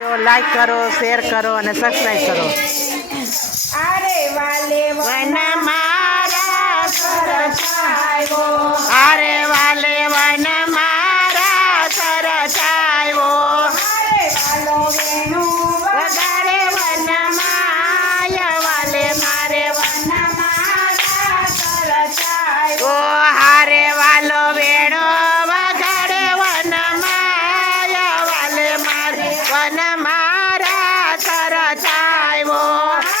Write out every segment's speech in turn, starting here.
તો લાઈક કરો, શેર કરો અને સબસ્ક્રાઈબ કરો. અરે વાલે વન મારા સરસ આવ્યો, અરે વાલે વન મારા સરસ આવ્યો. અરે વાલો વેણુ વગાડે વન માય વાલે મારે વન મારા સરસ આવ્યો, ઓ હારે વાલો વેણો વગાડે વન માય વાલે મારે વન મારા સરસ આવ્યો.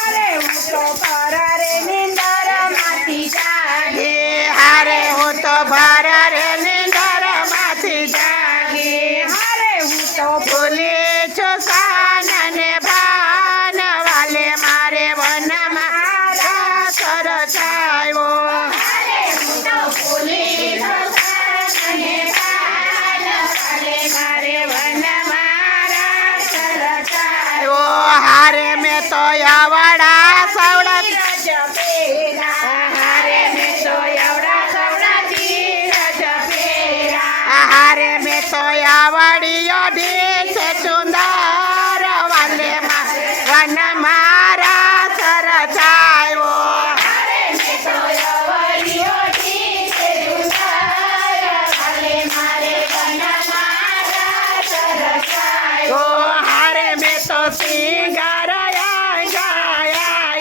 અરે હું તો પરારે નિંદર માંથી જાગી, એ હારે હું તો ભર રે નિંદર માંથી જાગી. અરે હું તો ભૂલી છું સાન ને ભાન વાલે મારે વન મારા સરસ આવ્યો. અરે હું તો ભૂલી અને વાલે મારે વન મારા સરસ ઓ હારે મેં તો આવડા સવડા જપેરા, હારે મેં તો એવડા સવડા ધીરજ પેરા, હારે મેં તો આવડીયો ઢીસ સુંદર વાલે વન મારા સરસ આવ્યો. અરે મેં તો અવળિયો ઢીસે સુંદર, વાલે મારે વન મારા સરસ આવ્યો. ઓ હારે મેં તો સિંગાર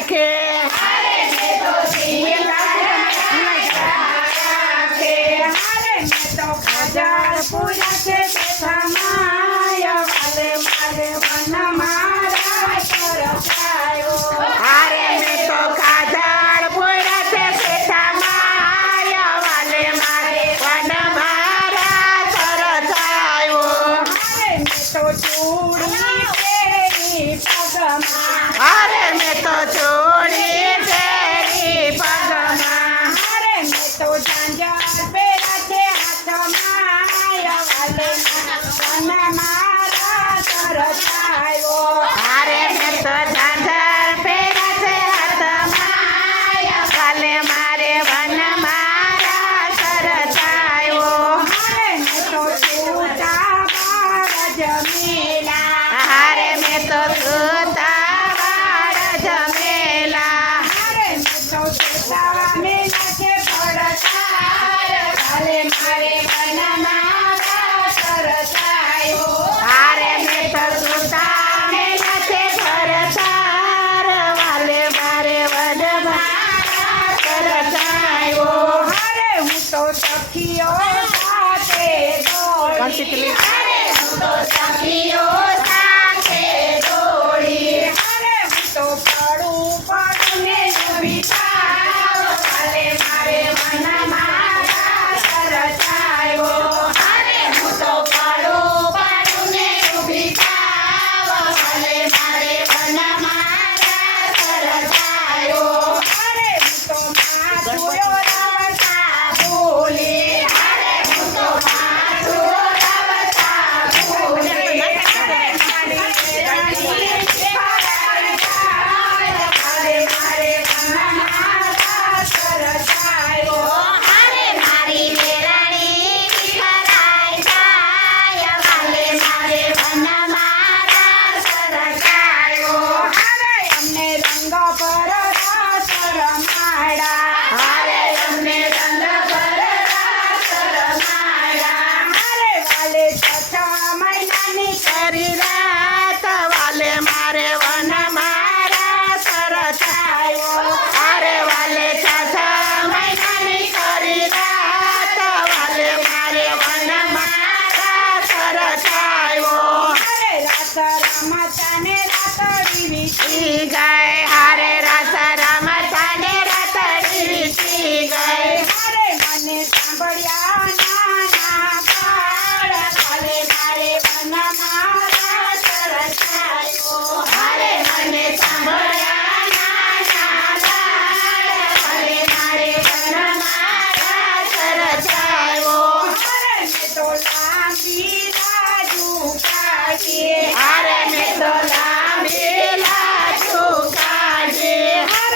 કે અરે મેં તો કાજળ પૂરા છે બેઠામાય, વાલે મારે વન મારા સરસ આવ્યો. હારે મેં તો કાજળ પૂરા છે પેટા માય વાલે મારે વન મારા સરસ આવ્યો. અરે મેં તો ચૂડી પહેરી પગમાં, હારે મેં તો ચોરી ફેરી પગમાં. અરે મેં તો ઝાંઝર પહેરા છે હાથમાં, વાલે વન મારા સરસ આવ્યો. હારે મેં તો ઝાંઝર પહેરા છે હાથમાં વાલે મારે વન મારા સરસ આવ્યો. અરે મેં તો છૂટા બાળ જમેલા, હારે મેં તો સુતા વાળ જમેલા. અરે મેં તો છૂટા મેલા છે પડકાર, વાલે મારે વન મારા સરસ આવ્યો. હારે મેં તો સુતા મેલા છે ભરતાર વાલે મારે વન મારા સરસ આવ્યો. અરે હું તો સખીઓ સાથે દોડી, અરે હું તો સખીઓ સાથે દોડી, અરે હું તો પડું ને ઊભી થાવ, વાલે મારે વન મારા સરસ આવ્યો. અરે હું તો પડું ને ઊભી થાવ, વાલે મારે વન મારા સરસ આવ્યો. અરે હું તો માથું રવતા ભૂલી, અરે હું તો માથું રવતા ભૂલી, અરે મારી રાણી ફરાર થાય, વાલે મારે વન મારા સરસ આવ્યો. અરે મારી રાણી ફરાર થાય, વાલે મારે વન મારા સરસ આવ્યો. અરે અમને રંગ પર રસ રમાડા, અરે અમને રંગ પર રસ રમાડા, અરે વાલે છઠ્ઠા મહિનાની કરી રાત વાલે મારે વન મારા સરસ આવ્યો. હારે વાલે છઠ્ઠા મહિનાની કરી રાત વાલે મારે વન મારા સરસ આવ્યો. અરે રાત રમતાને રાતડી વીતી, ઈ ગઈ હારે રાત રમતા ને રાતડી વીતી ગઈ. અરે મને સાંભળ્યા નાના કાળ, વાલે મારે વન મારા સરસ આવ્યો. હારે મને સાંભળ્યા નાના લાડ વાલે મારે વન મારા સરસ આવ્યો. અરે મેં તો લાંબી બાજુ કાઢી, હારે મેં તો લાંબી લાજુ કાઢી.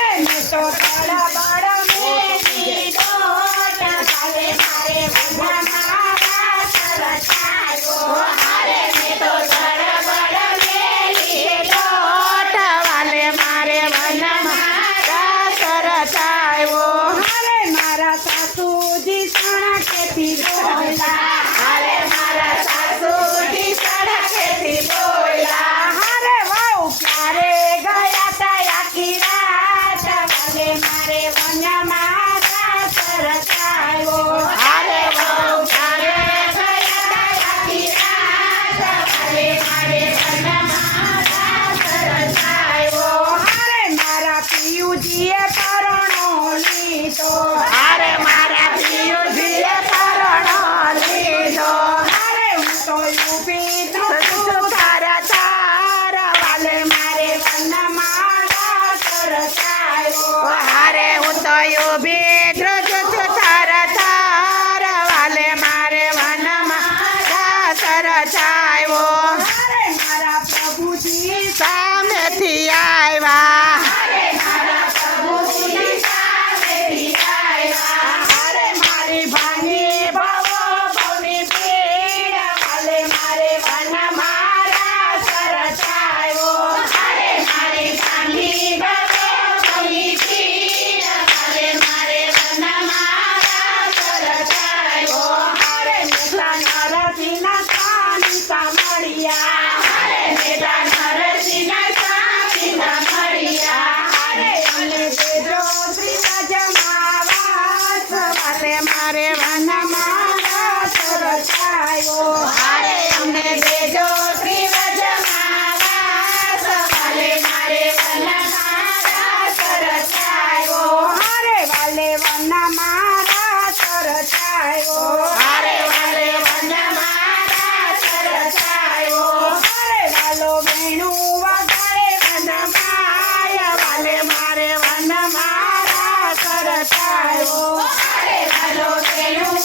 આવ્યો. અરે વાલો તેનું